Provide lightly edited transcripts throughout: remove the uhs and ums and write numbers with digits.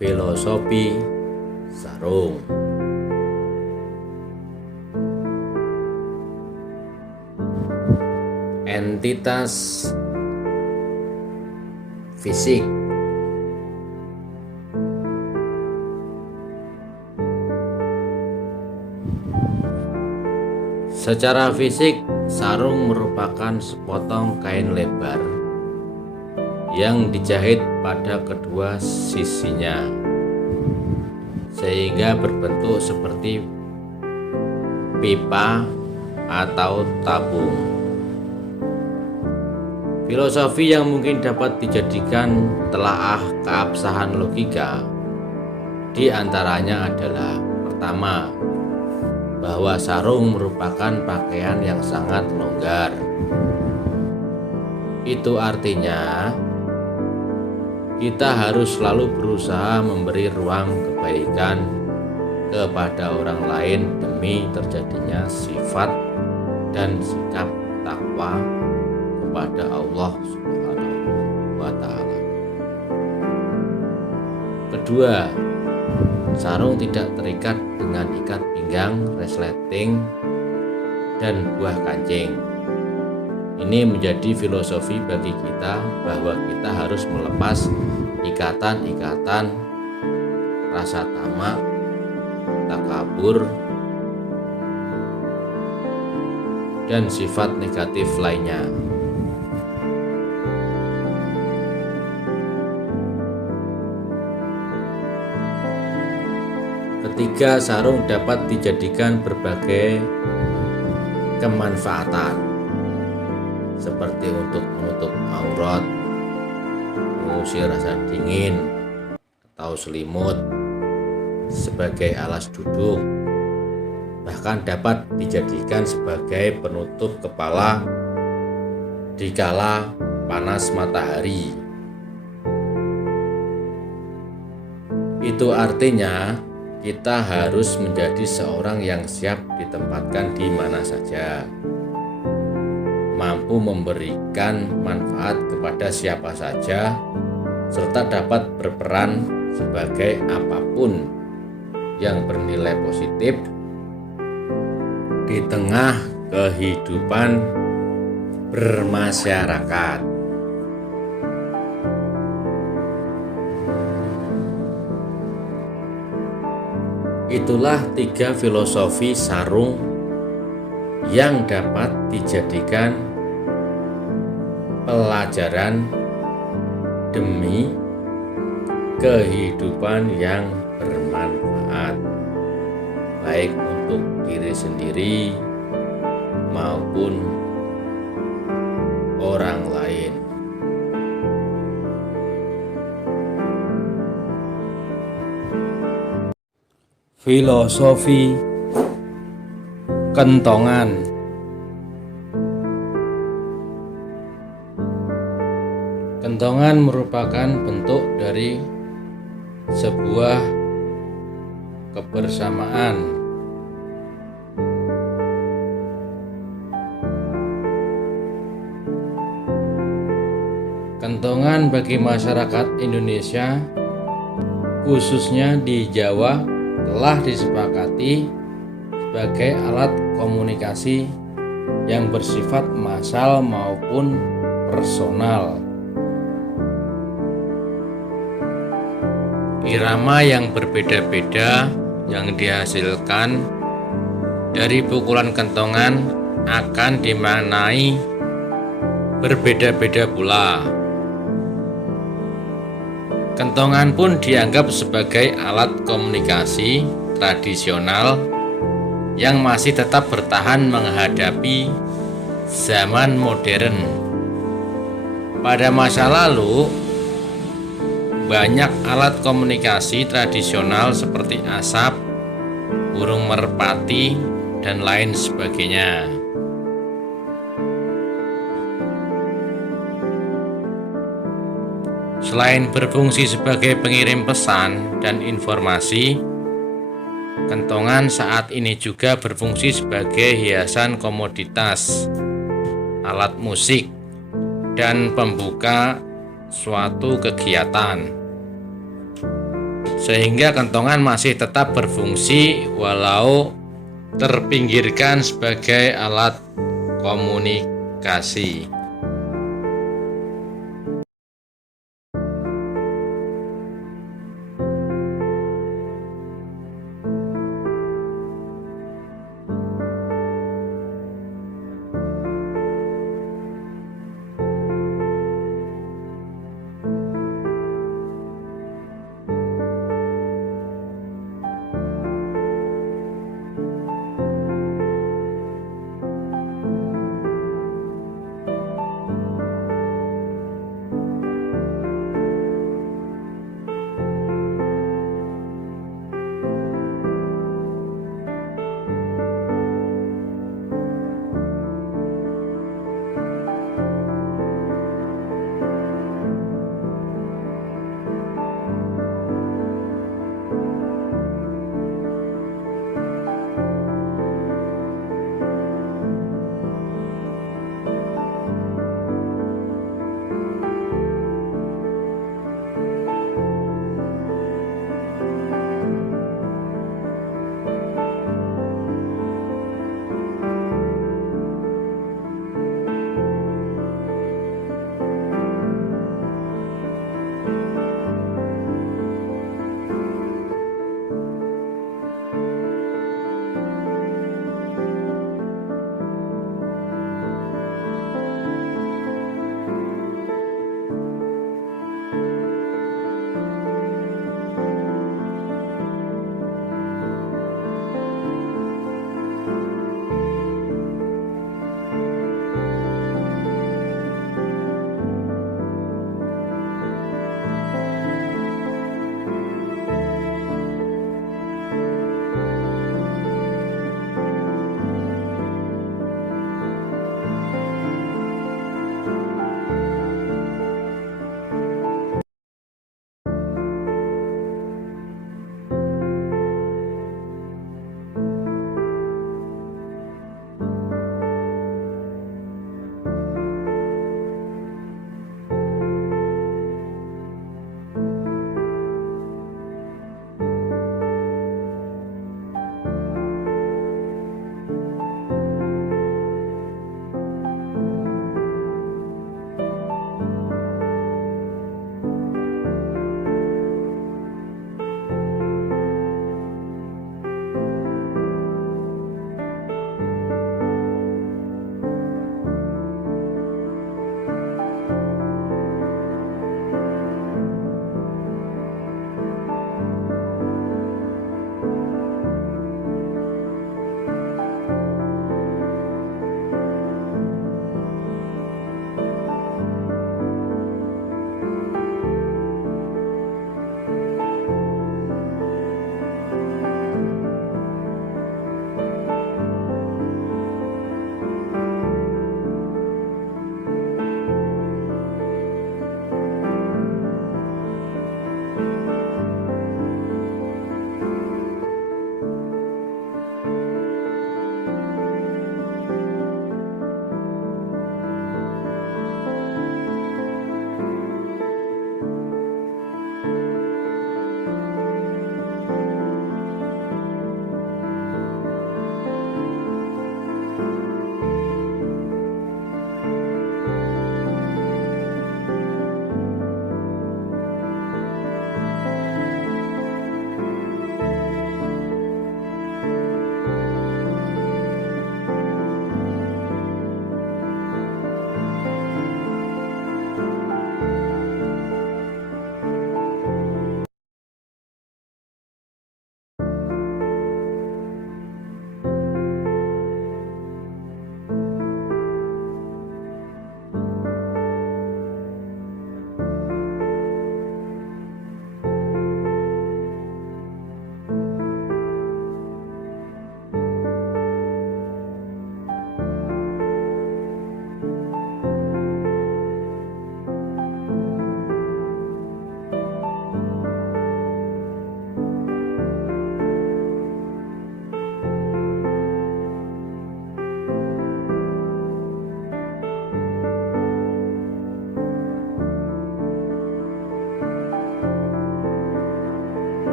Filosofi sarung. Entitas fisik. Secara fisik, sarung merupakan sepotong kain lebar yang dijahit pada kedua sisinya sehingga berbentuk seperti pipa atau tabung. Filosofi yang mungkin dapat dijadikan telaah keabsahan logika di antaranya adalah: pertama, bahwa sarung merupakan pakaian yang sangat longgar. Itu artinya kita harus selalu berusaha memberi ruang kebaikan kepada orang lain demi terjadinya sifat dan sikap takwa kepada Allah Subhanahu wa Ta'ala. Kedua, sarung tidak terikat dengan ikat pinggang, resleting, dan buah kancing. Ini menjadi filosofi bagi kita bahwa kita harus melepas ikatan-ikatan rasa tamak, takabur, dan sifat negatif lainnya. Ketiga, sarung dapat dijadikan berbagai kemanfaatan, seperti untuk menutup aurat, mengusir rasa dingin atau selimut, sebagai alas duduk, bahkan dapat dijadikan sebagai penutup kepala dikala panas matahari. Itu artinya kita harus menjadi seorang yang siap ditempatkan di mana saja, mampu memberikan manfaat kepada siapa saja, serta dapat berperan sebagai apapun yang bernilai positif di tengah kehidupan bermasyarakat. Itulah tiga filosofi sarung yang dapat dijadikan pelajaran demi kehidupan yang bermanfaat, baik untuk diri sendiri maupun orang lain. Filosofi kentongan. Kentongan merupakan bentuk dari sebuah kebersamaan. Kentongan bagi masyarakat Indonesia, khususnya di Jawa, telah disepakati sebagai alat komunikasi yang bersifat massal maupun personal. Irama yang berbeda-beda yang dihasilkan dari pukulan kentongan akan dimaknai berbeda-beda pula. Kentongan pun dianggap sebagai alat komunikasi tradisional yang masih tetap bertahan menghadapi zaman modern. Pada masa lalu, banyak alat komunikasi tradisional seperti asap, burung merpati, dan lain sebagainya. Selain berfungsi sebagai pengirim pesan dan informasi, kentongan saat ini juga berfungsi sebagai hiasan komoditas, alat musik, dan pembuka suatu kegiatan. sehingga kentongan masih tetap berfungsi walau terpinggirkan sebagai alat komunikasi.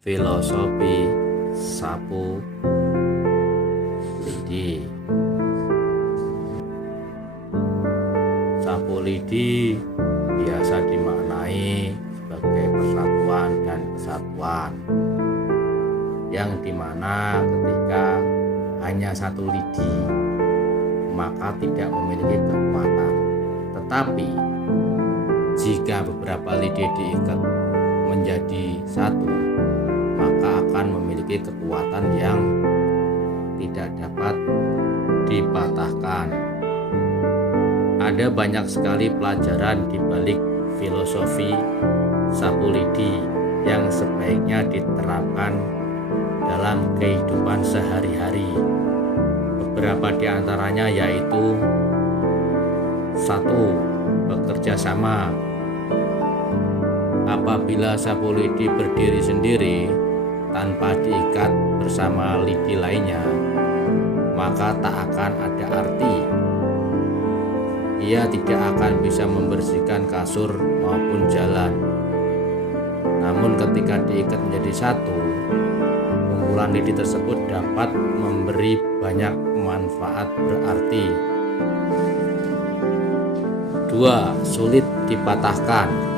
filosofi sapu lidi. Sapu lidi biasa dimaknai sebagai persatuan dan kesatuan, yang dimana ketika hanya satu lidi maka tidak memiliki kekuatan. Tetapi jika beberapa lidi diikat menjadi satu, maka akan memiliki kekuatan yang tidak dapat dipatahkan. Ada banyak sekali pelajaran di balik filosofi sapu lidi yang sebaiknya diterapkan dalam kehidupan sehari-hari. Beberapa di antaranya yaitu: 1. Bekerja sama. Apabila sapu lidi berdiri sendiri tanpa diikat bersama lidi lainnya, maka tak akan ada arti. Ia tidak akan bisa membersihkan kasur maupun jalan. Namun ketika diikat menjadi satu, kumpulan lidi tersebut dapat memberi banyak manfaat berarti. 2. Sulit dipatahkan.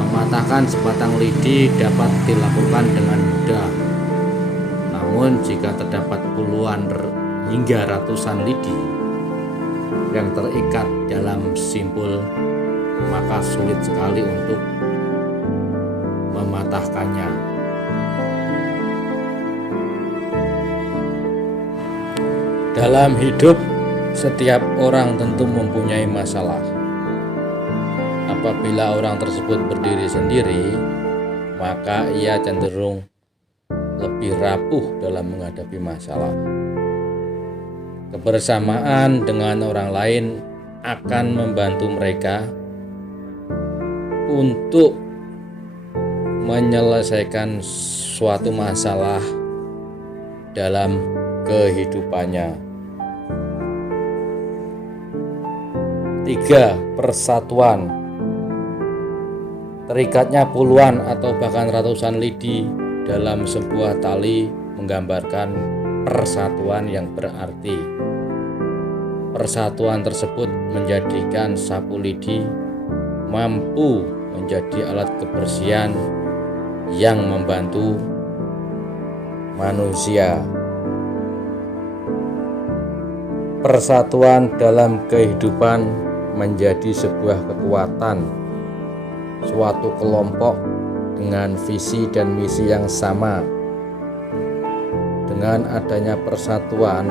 Mematahkan sebatang lidi dapat dilakukan dengan mudah. Namun jika terdapat puluhan hingga ratusan lidi yang terikat dalam simpul, maka sulit sekali untuk mematahkannya. Dalam hidup, setiap orang tentu mempunyai masalah. Apabila orang tersebut berdiri sendiri, maka ia cenderung lebih rapuh dalam menghadapi masalah. Kebersamaan dengan orang lain akan membantu mereka untuk menyelesaikan suatu masalah dalam kehidupannya. 3. Persatuan. Terikatnya puluhan atau bahkan ratusan lidi dalam sebuah tali menggambarkan persatuan yang berarti. Persatuan tersebut menjadikan sapu lidi mampu menjadi alat kebersihan yang membantu manusia. Persatuan dalam kehidupan menjadi sebuah kekuatan. Suatu kelompok dengan visi dan misi yang sama. Dengan adanya persatuan,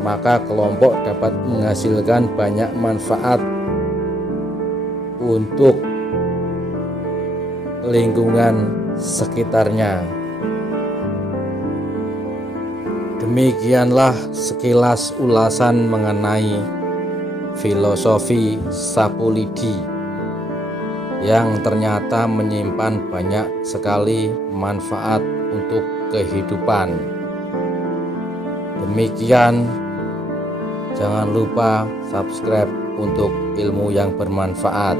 maka kelompok dapat menghasilkan banyak manfaat untuk lingkungan sekitarnya. Demikianlah sekilas ulasan mengenai filosofi sapu lidi yang ternyata menyimpan banyak sekali manfaat untuk kehidupan. Demikian, jangan lupa subscribe untuk ilmu yang bermanfaat.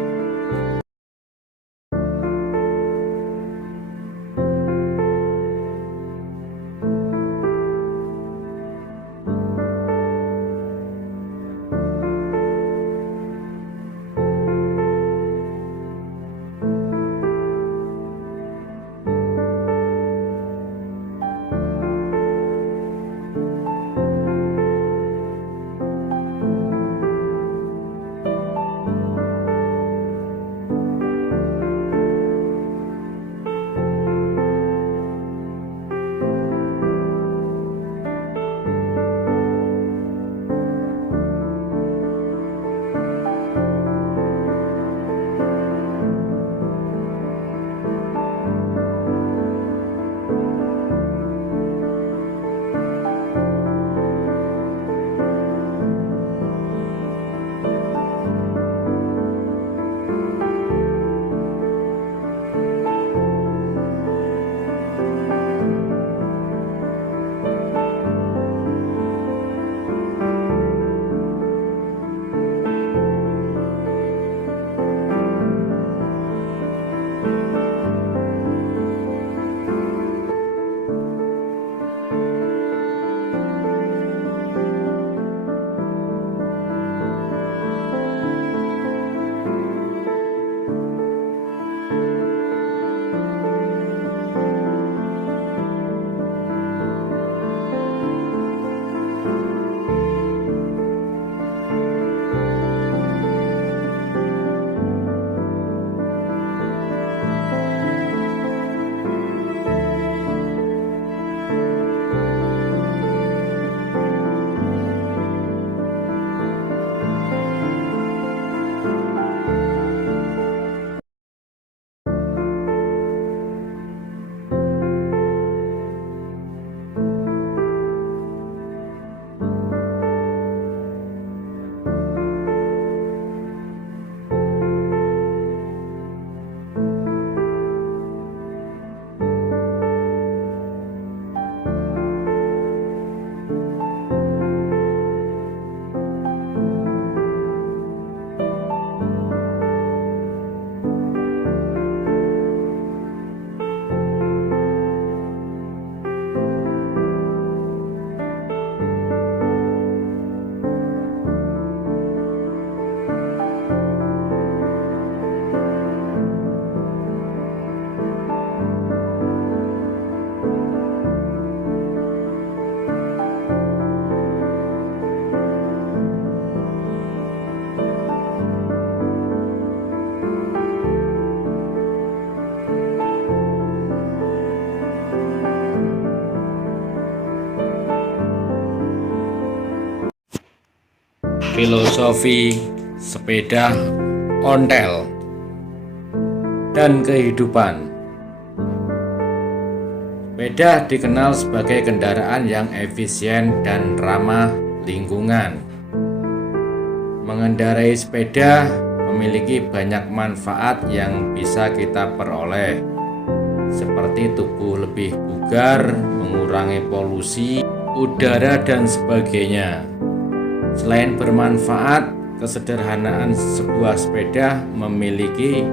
filosofi sepeda ontel dan kehidupan. Sepeda dikenal sebagai kendaraan yang efisien dan ramah lingkungan. Mengendarai sepeda memiliki banyak manfaat yang bisa kita peroleh, seperti tubuh lebih bugar, mengurangi polusi udara dan sebagainya. Selain bermanfaat, kesederhanaan sebuah sepeda memiliki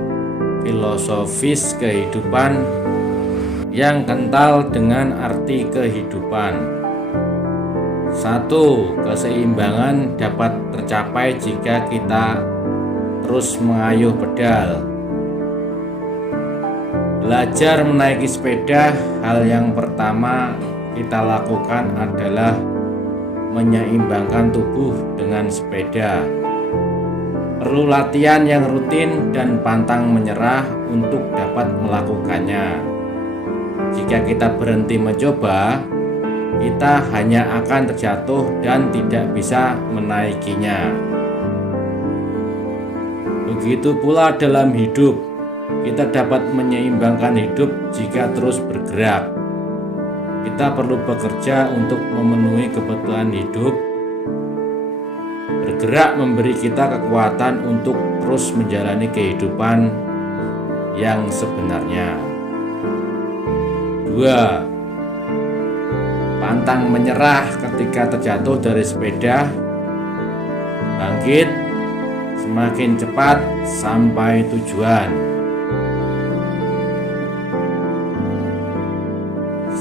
filosofis kehidupan yang kental dengan arti kehidupan. 1. Keseimbangan dapat tercapai jika kita terus mengayuh pedal. Belajar menaiki sepeda, hal yang pertama kita lakukan adalah menyeimbangkan tubuh dengan sepeda. Perlu latihan yang rutin dan pantang menyerah untuk dapat melakukannya. Jika kita berhenti mencoba, kita hanya akan terjatuh dan tidak bisa menaikinya. Begitu pula dalam hidup, kita dapat menyeimbangkan hidup jika terus bergerak. Kita perlu bekerja untuk memenuhi kebutuhan hidup. Bergerak memberi kita kekuatan untuk terus menjalani kehidupan yang sebenarnya. 2. Pantang menyerah ketika terjatuh dari sepeda. Bangkit, semakin cepat sampai tujuan.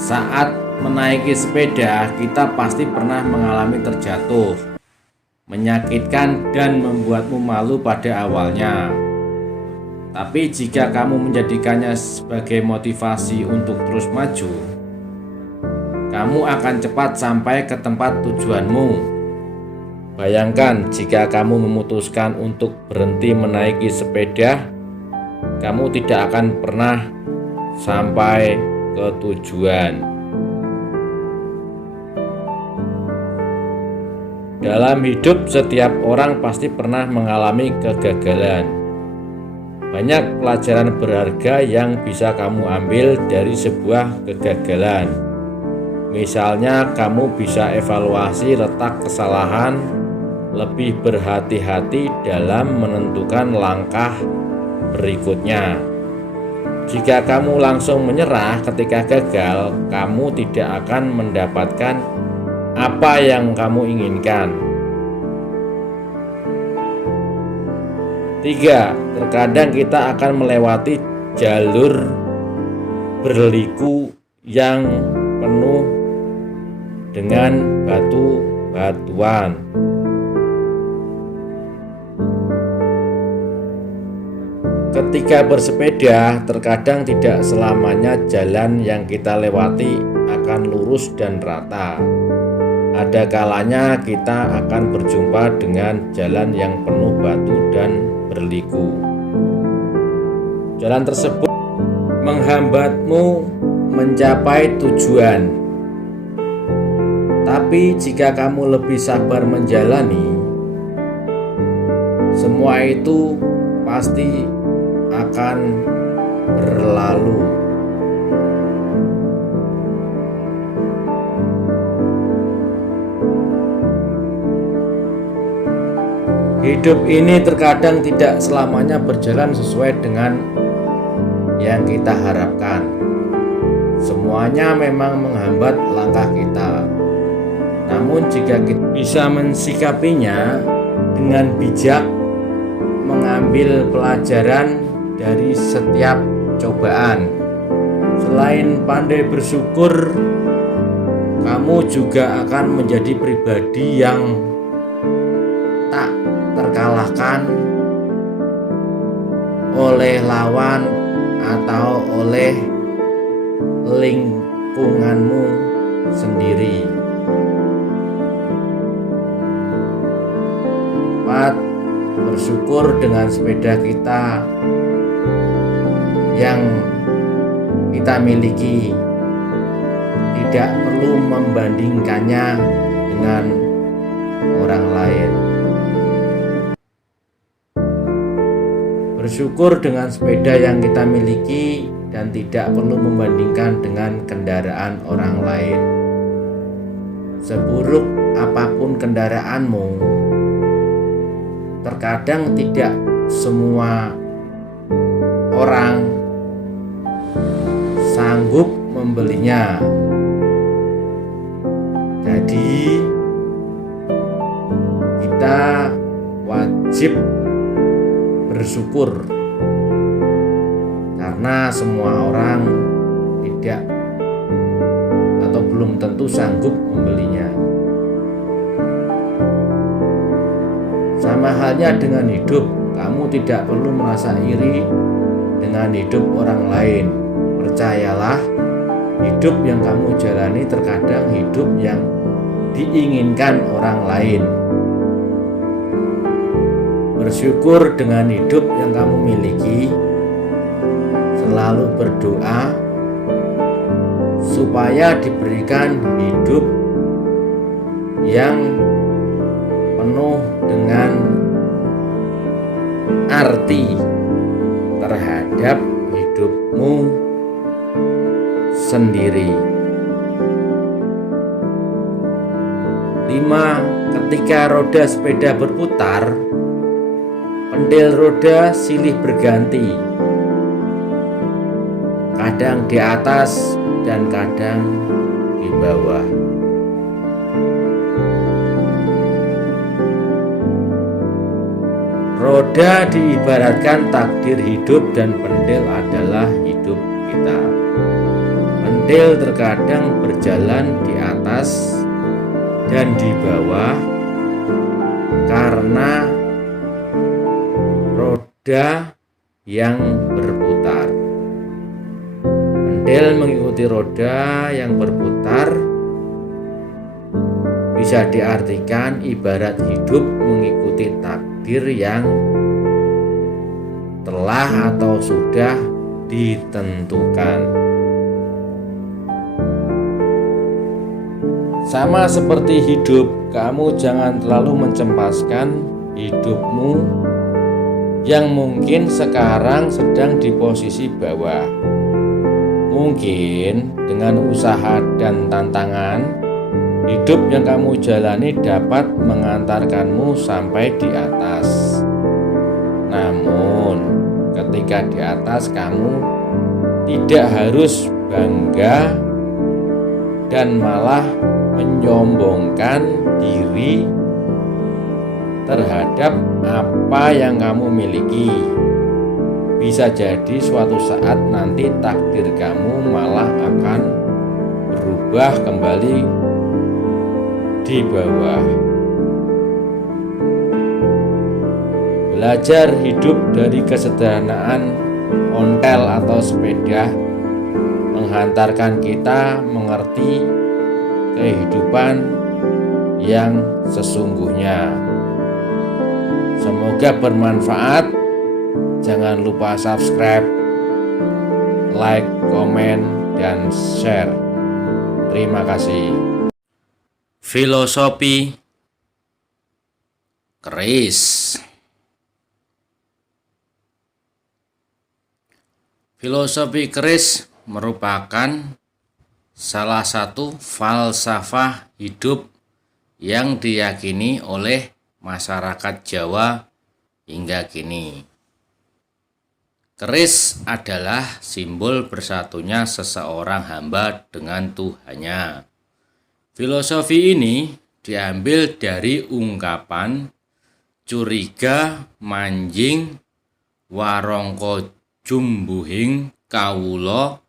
Saat menaiki sepeda, kita pasti pernah mengalami terjatuh, menyakitkan dan membuatmu malu pada awalnya. Tapi jika kamu menjadikannya sebagai motivasi untuk terus maju, kamu akan cepat sampai ke tempat tujuanmu. Bayangkan jika kamu memutuskan untuk berhenti menaiki sepeda, kamu tidak akan pernah sampai ke tujuan. Dalam hidup, setiap orang pasti pernah mengalami kegagalan. Banyak pelajaran berharga yang bisa kamu ambil dari sebuah kegagalan. Misalnya, kamu bisa evaluasi letak kesalahan, lebih berhati-hati dalam menentukan langkah berikutnya. Jika kamu langsung menyerah ketika gagal, kamu tidak akan mendapatkan apa yang kamu inginkan. 3. Terkadang kita akan melewati jalur berliku yang penuh dengan batu-batuan. Ketika bersepeda, terkadang tidak selamanya jalan yang kita lewati akan lurus dan rata. Ada kalanya kita akan berjumpa dengan jalan yang penuh batu dan berliku. Jalan tersebut menghambatmu mencapai tujuan. Tapi jika kamu lebih sabar menjalani, semua itu pasti akan berlalu. Hidup ini terkadang tidak selamanya berjalan sesuai dengan yang kita harapkan. Semuanya memang menghambat langkah kita. Namun jika kita bisa mensikapinya dengan bijak, mengambil pelajaran dari setiap cobaan, selain pandai bersyukur, kamu juga akan menjadi pribadi yang tak terkalahkan oleh lawan atau oleh lingkunganmu sendiri. 4. Bersyukur dengan sepeda kita yang kita miliki. Tidak perlu membandingkannya dengan orang lain. Bersyukur dengan sepeda yang kita miliki dan tidak perlu membandingkan dengan kendaraan orang lain. Seburuk apapun kendaraanmu, terkadang tidak semua orang sanggup membelinya. Jadi kita wajib bersyukur karena semua orang tidak atau belum tentu sanggup membelinya. Sama halnya dengan hidup, kamu tidak perlu merasa iri dengan hidup orang lain. Percayalah, hidup yang kamu jalani terkadang hidup yang diinginkan orang lain. Bersyukur dengan hidup yang kamu miliki. Selalu berdoa supaya diberikan hidup yang penuh dengan arti terhadap hidupmu sendiri. 5. Ketika roda sepeda berputar, pendil roda silih berganti, kadang di atas dan kadang di bawah. Roda diibaratkan takdir hidup dan pendil adalah hidup kita. Pendil terkadang berjalan di atas dan di bawah karena roda yang berputar. Pendil mengikuti roda yang berputar bisa diartikan ibarat hidup mengikuti takdir yang telah atau sudah ditentukan. Sama seperti hidup, kamu jangan terlalu mencempaskan hidupmu yang mungkin sekarang sedang di posisi bawah. Mungkin dengan usaha dan tantangan, hidup yang kamu jalani dapat mengantarkanmu sampai di atas. Namun, ketika di atas kamu tidak harus bangga dan malah menyombongkan diri terhadap apa yang kamu miliki. Bisa jadi suatu saat nanti takdir kamu malah akan berubah kembali di bawah. Belajar hidup dari kesederhanaan ontel atau sepeda menghantarkan kita mengerti kehidupan yang sesungguhnya. Semoga bermanfaat. Jangan lupa subscribe, like, komen, dan share. Terima kasih. Filosofi keris. Filosofi keris merupakan salah satu falsafah hidup yang diyakini oleh masyarakat Jawa hingga kini. Keris adalah simbol bersatunya seseorang hamba dengan Tuhannya. Filosofi ini diambil dari ungkapan curiga manjing warangka jumbuhing kawula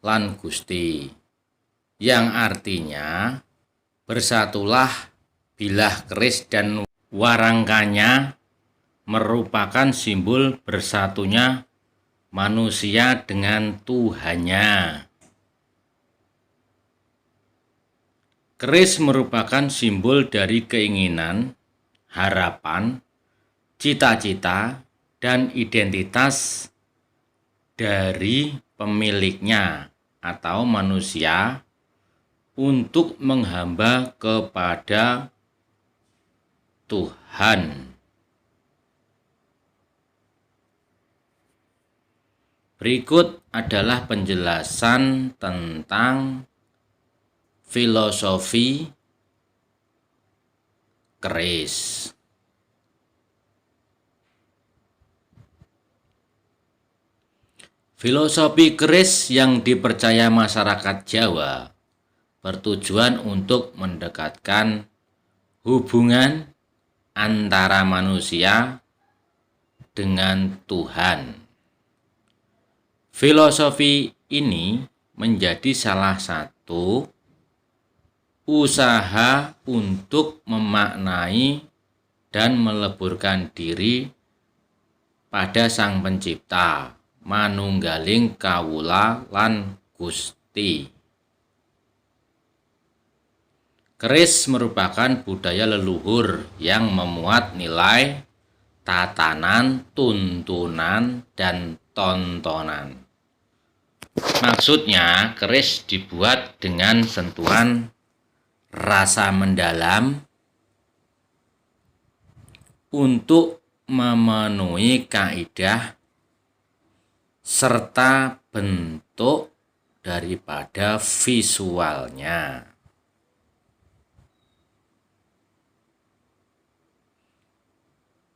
lan Gusti, yang artinya bersatulah bilah keris dan warangkanya merupakan simbol bersatunya manusia dengan Tuhannya. Keris merupakan simbol dari keinginan, harapan, cita-cita, dan identitas dari pemiliknya atau manusia untuk menghamba kepada Tuhan. Berikut adalah penjelasan tentang filosofi keris. Filosofi keris yang dipercaya masyarakat Jawa bertujuan untuk mendekatkan hubungan antara manusia dengan Tuhan. Filosofi ini menjadi salah satu usaha untuk memaknai dan meleburkan diri pada Sang Pencipta, manunggaling kawula lan Gusti. Keris merupakan budaya leluhur yang memuat nilai tatanan, tuntunan, dan tontonan. Maksudnya, keris dibuat dengan sentuhan rasa mendalam untuk memenuhi kaidah serta bentuk daripada visualnya.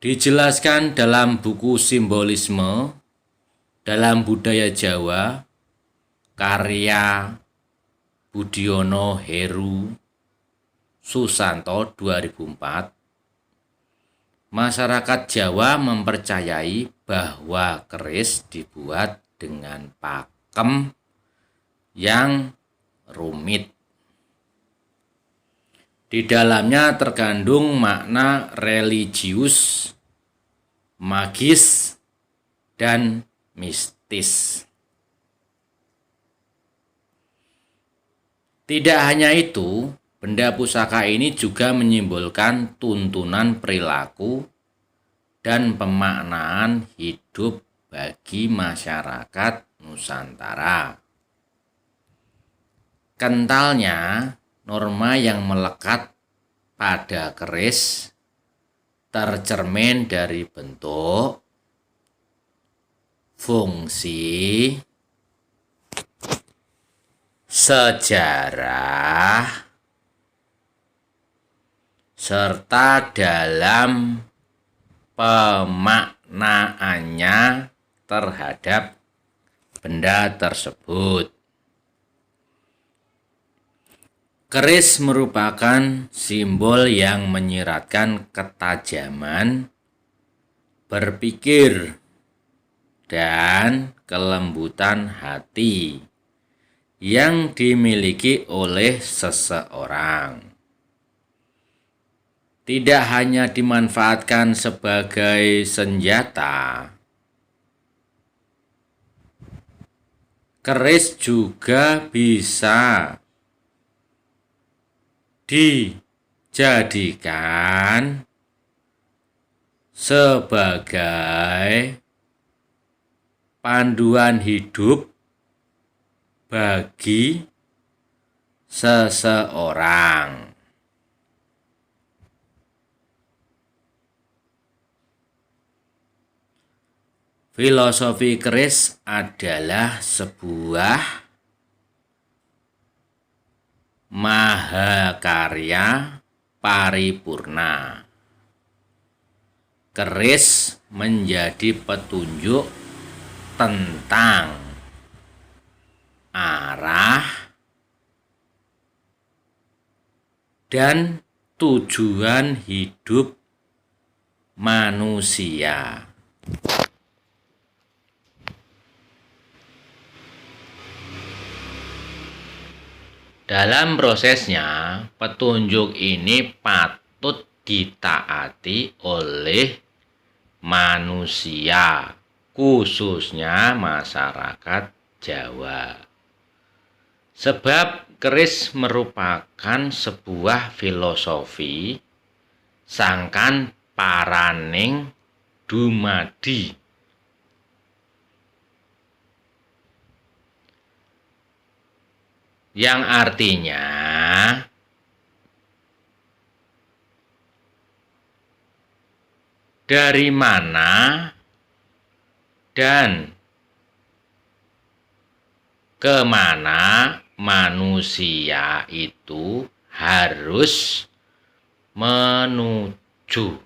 Dijelaskan dalam buku Simbolisme dalam Budaya Jawa karya Budiono Heru Susanto 2004, masyarakat Jawa mempercayai bahwa keris dibuat dengan pakem yang rumit. Di dalamnya terkandung makna religius, magis, dan mistis. Tidak hanya itu, benda pusaka ini juga menyimbolkan tuntunan perilaku dan pemaknaan hidup bagi masyarakat Nusantara. Kentalnya norma yang melekat pada keris tercermin dari bentuk, fungsi, sejarah, serta dalam pemaknaannya terhadap benda tersebut. Keris merupakan simbol yang menyiratkan ketajaman berpikir dan kelembutan hati yang dimiliki oleh seseorang. Tidak hanya dimanfaatkan sebagai senjata, keris juga bisa dijadikan sebagai panduan hidup bagi seseorang. Filosofi keris adalah sebuah mahakarya paripurna. Keris menjadi petunjuk tentang arah dan tujuan hidup manusia. Dalam prosesnya, petunjuk ini patut ditaati oleh manusia, khususnya masyarakat Jawa. Sebab keris merupakan sebuah filosofi sangkan paraning dumadi. Yang artinya dari mana dan kemana manusia itu harus menuju.